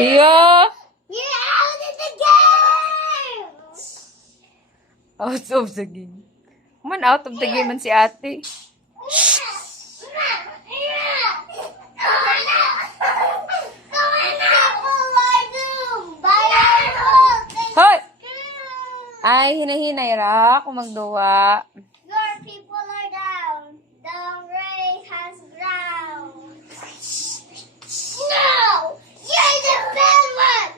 Tia! You're out of the game! Out of the game. Man, out of the game man si ate. Hoy! Ay, hinahinay ra kung magduwa. Your people are down. The ray has ground. No! You're the bad one!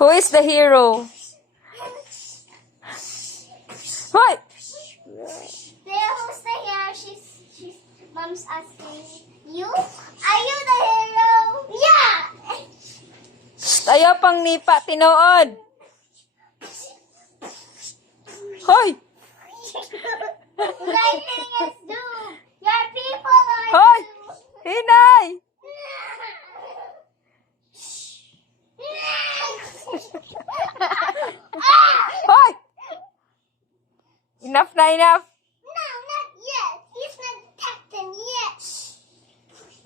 Who is the hero? Hoy! Who's the hero? She's mom's asking. You? Are you the hero? Yeah! Ayaw pang nipa, tinuod. Hoy! Lightning is doomed. Your people are Hoy! doomed. Hinay! Hoy! Enough na, enough. No, not yet. He's not detecting yet.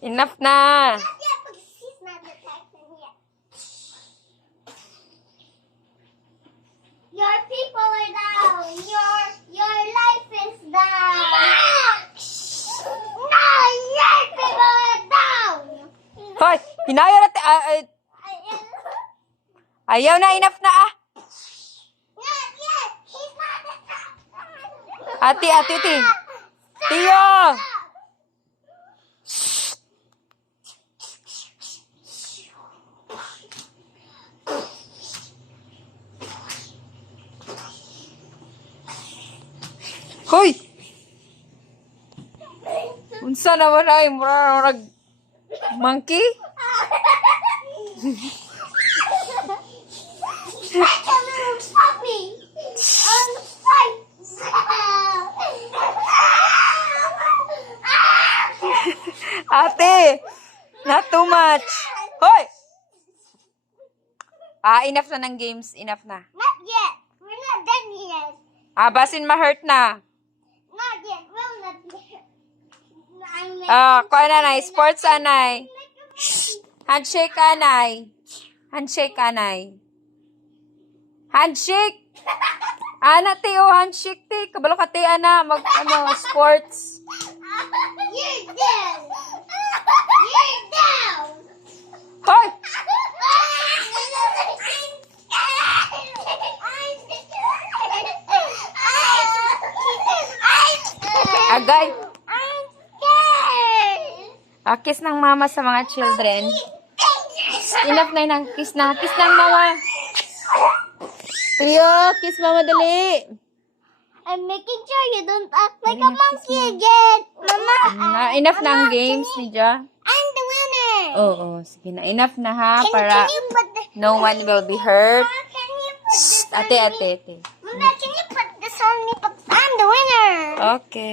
Enough na. Not yet because he's not detecting yet. Your people are down. Your life is down. No, your people are down. Hoy! Hinayo na, ayaw na, enough na ah. Not yet. He's not detecting. Ate. Tiyo! Hoy! Unsa naman ay murag monkey? Like a little puppy on the fight. Ate! Not too much. Hoy! Enough na ng games. Enough na. Not yet. We're not done yet. Basin ma-hurt na. Not yet. We're not yet. I'm making Kuha na, nay. Sports, anay. Handshake, anay. Handshake, anay. Handshake! Ana, te, handshake, te. Kabalo ka, te, ana. Sports. You're down. You're down. Hoy! Agay. I'm scared. Kiss ng mama sa mga children. Enough na yun. Kiss na. Kiss ng mama. Tiyo, kiss mama dali. I'm making sure you don't act like a monkey again. Mama, Enough na ang games, Nidja. I'm the winner. Oo, sige na. Enough na ha, Can para you put the... no one will be hurt. Mama, can you put this on Ate. me? Mama, can you put this on me? I'm the winner. Okay.